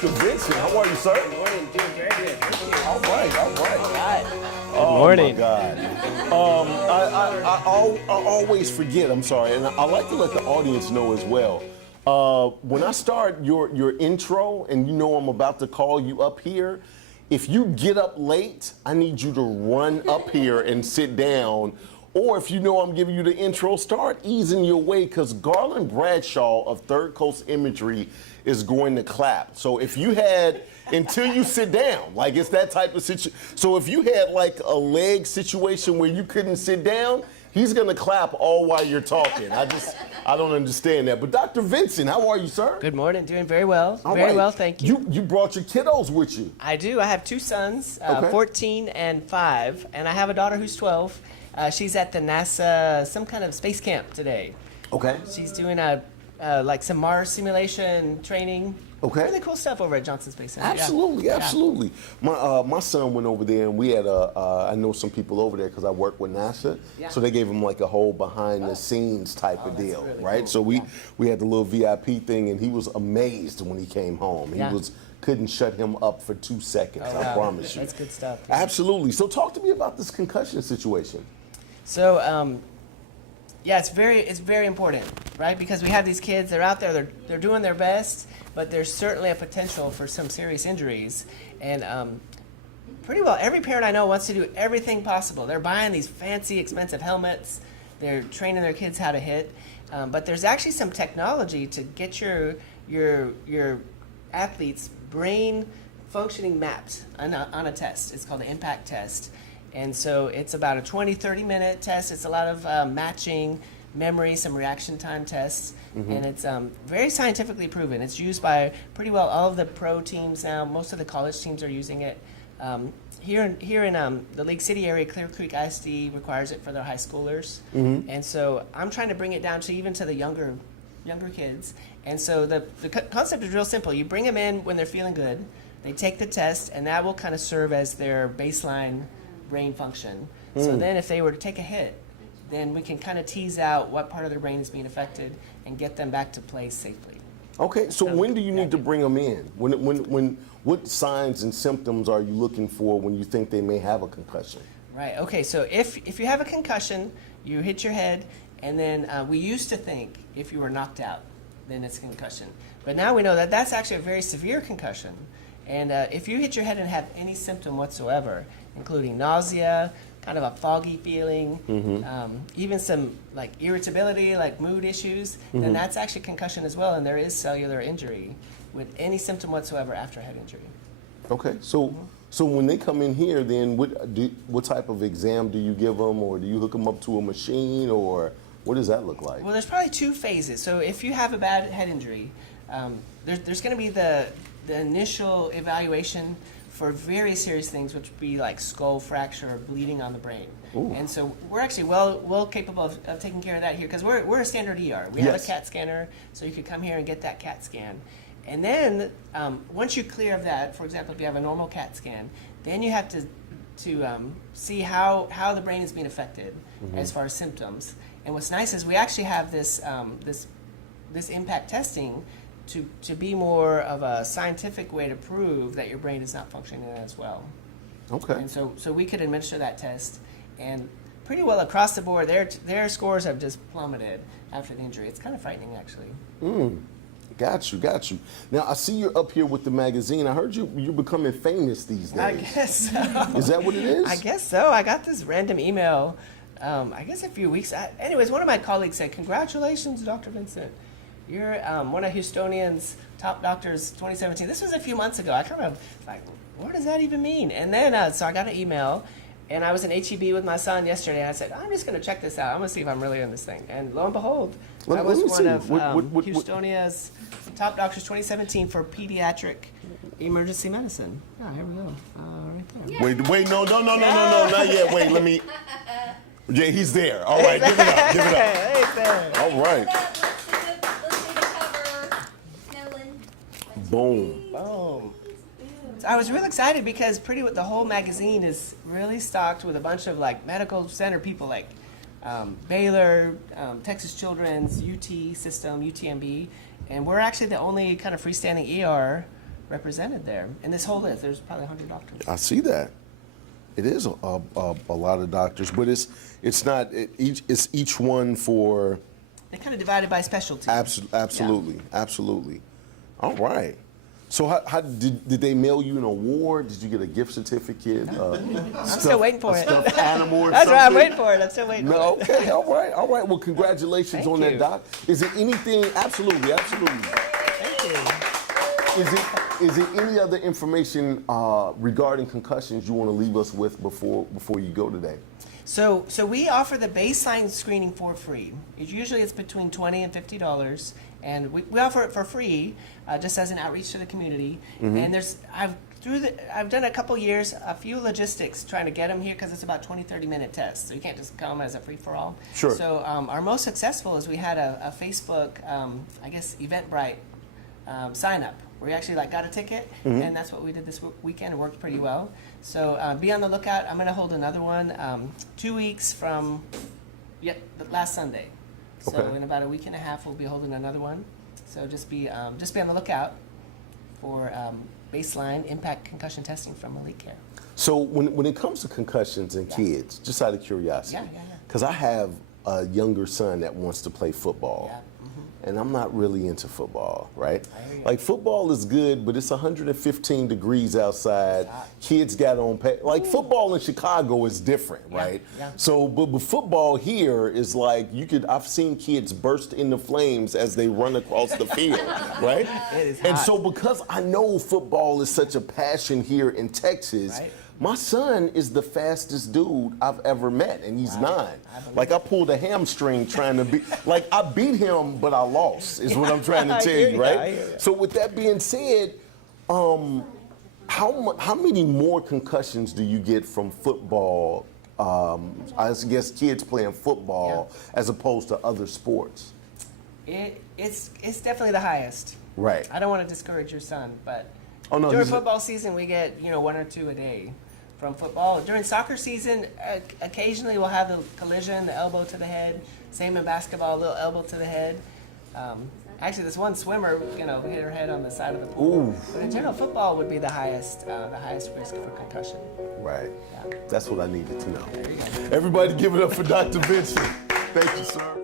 Dr. Vincent. How are you, sir? Good morning, doing very good. All right, all right. Good morning. Oh, my God. I always forget, I'm sorry, and I like to let the audience know as well. When I start your intro and you know I'm about to call you up here, if you get up late, I need you to run up here and sit down. Or if you know I'm giving you the intro, start easing your way, because Garland Bradshaw of Third Coast Imagery is going to clap. So if you had, until you sit down, like it's that type of situation. So if you had like a leg situation where you couldn't sit down, he's going to clap all while you're talking. I don't understand that. But Dr. Vincent, how are you, sir? Good morning, doing very well. All Very right. well, thank you. You brought your kiddos with you. I do. I have two sons, Okay. 14 and 5, and I have a daughter who's 12. She's at the NASA, some kind of space camp today. Okay. She's doing like some Mars simulation training. Okay. Really cool stuff over at Johnson Space Center. Absolutely, Yeah. absolutely. My son went over there, and we had I know some people over there because I work with NASA, Yeah. so they gave him like a whole behind the scenes type of that's deal, really right? cool. So we had the little VIP thing, and he was amazed when he came home. He Yeah. couldn't shut him up for 2 seconds. I Wow. promise you. That's good stuff. Absolutely. So talk to me about this concussion situation. So, yeah, it's very important, right? Because we have these kids, they're out there, they're doing their best, but there's certainly a potential for some serious injuries. And pretty well every parent I know wants to do everything possible. They're buying these fancy, expensive helmets. They're training their kids how to hit. But there's actually some technology to get your athlete's brain functioning mapped on a test. It's called the ImPACT test. And so it's about a 20, 30-minute test. It's a lot of matching, memory, some reaction time tests. And it's very scientifically proven. It's used by pretty well all of the pro teams now. Most of the college teams are using it. Here in the Lake City area, Clear Creek ISD requires it for their high schoolers. And so I'm trying to bring it down to even to the younger kids. And so the concept is real simple. You bring them in when they're feeling good. They take the test, and that will kind of serve as their baseline brain function. So then if they were to take a hit, then we can kind of tease out what part of their brain is being affected and get them back to play safely. Okay, so when do you need to bring them in? What signs and symptoms are you looking for when you think they may have a concussion? Right, okay, so if you have a concussion, you hit your head, and then we used to think if you were knocked out, then it's a concussion. But now we know that that's actually a very severe concussion. And if you hit your head and have any symptom whatsoever, including nausea, kind of a foggy feeling, even some like irritability, like mood issues, then that's actually concussion as well, and there is cellular injury with any symptom whatsoever after head injury. Okay, so when they come in here, then what type of exam do you give them, or do you hook them up to a machine, or what does that look like? Well, there's probably two phases. So if you have a bad head injury, there's going to be the initial evaluation for very serious things, which would be like skull fracture or bleeding on the brain. Ooh. And so we're actually well capable of taking care of that here, because we're a standard ER. We have a Yes. CAT scanner, so you could come here and get that CAT scan. And then once you clear of that, for example, if you have a normal CAT scan, then you have to see how the brain is being affected as far as symptoms. And what's nice is we actually have this ImPACT testing to be more of a scientific way to prove that your brain is not functioning as well. Okay. And so we could administer that test, and pretty well across the board, their scores have just plummeted after the injury. It's kind of frightening, actually. Got you. Now, I see you're up here with the magazine. I heard you're becoming famous these days. I guess so. Is that what it is? I guess so. I got this random email, I guess a few weeks. Anyways, one of my colleagues said, "Congratulations, Dr. Vincent. You're one of Houstonian's top doctors 2017. This was a few months ago. I kind of like, what does that even mean? And then, so I got an email, and I was in HEB with my son yesterday, and I said, I'm just going to check this out. I'm going to see if I'm really in this thing. And lo and behold, I was one of Houstonia's top doctors 2017 for pediatric emergency medicine. Yeah, here we go. Right there. Wait, no, not yet. Wait, let me. Yeah, he's there. All right, give it up. Hey, there. All right. Let's see the cover. Helen. Boom. Boom. So I was real excited because the whole magazine is really stocked with a bunch of like medical center people, like Baylor, Texas Children's, UT System, UTMB, and we're actually the only kind of freestanding ER represented there. And this whole list, there's probably 100 doctors. I see that. It is a lot of doctors, but it's not it's each one for. They kind of divided by specialty. Absolutely. All right. So how did they mail you an award? Did you get a gift certificate? I'm still waiting for it. Stuffed animal or That's right, I'm something? waiting for it. I'm still waiting for No, it. okay, all right. Well, congratulations Thank on you. that, Doc. Is there anything? Absolutely. Thank you. Is there any other information regarding concussions you want to leave us with before you go today? So we offer the baseline screening for free. Usually it's between $20 and $50, and we offer it for free, just as an outreach to the community. And I've done a couple years, a few logistics trying to get them here because it's about 20-30 minute tests, so you can't just come as a free for all. Sure. So our most successful is we had a Facebook, Eventbrite sign up. We actually got a ticket, and that's what we did this weekend. It worked pretty well. So be on the lookout. I'm going to hold another one 2 weeks from last Sunday. So Okay. in about a week and a half, we'll be holding another one. So just be on the lookout for baseline ImPACT concussion testing from Elite Care. So when it comes to concussions in kids, just out of curiosity, Yeah. because I have a younger son that wants to play football. Yeah. And I'm not really into football, right? I hear you. Like football is good, but it's 115 degrees outside. Kids got on football in Chicago is different, right? Yeah. So, but football here is like I've seen kids burst into flames as they run across the field, right? It is And hot. so because I know football is such a passion here in Texas, Right. my son is the fastest dude I've ever met, and he's 9. I I pulled a hamstring trying to I beat him, but I lost, is what I'm trying to I tell hear you, you, right? I hear you. So with that being said, how many more concussions do you get from football, I guess kids playing football, as opposed to other sports? It's definitely the highest. Right. I don't want to discourage your son, but Oh, no, during he's- football season, we get 1 or 2 a day from football. During soccer season, occasionally we'll have the collision, the elbow to the head. Same in basketball, a little elbow to the head. Actually, this one swimmer, hit her head on the side of the pool. Ooh. But in general, football would be the highest risk for concussion. Right. Yeah. That's what I needed to know. There you go. Everybody give it up for Dr. Vincent. Thank you, sir.